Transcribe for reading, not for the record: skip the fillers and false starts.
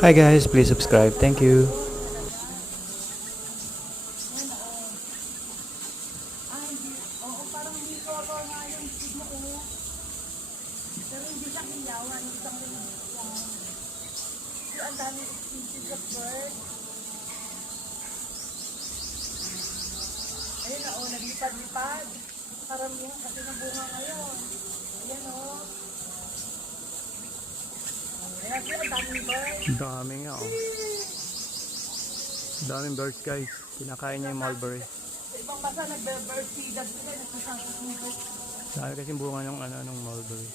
Hi guys, please subscribe. Thank you. Oo, parang hindi ko ako nga yung sigmo ko. Pero hindi siya kilawan, isang rin. Ang dami species of bird. Ayun na, naglipad-lipad. Karamihan kasi ng bunga ngayon. Ayan o. Ayan sila, daming bird. Dami nga oh. Daming birds guys. Kinakain niya yung mulberry. Sa ibang basa, nagbe-bird feeder sila. Nagsasangsas ng bird. Dami kasing bunga ng mulberry.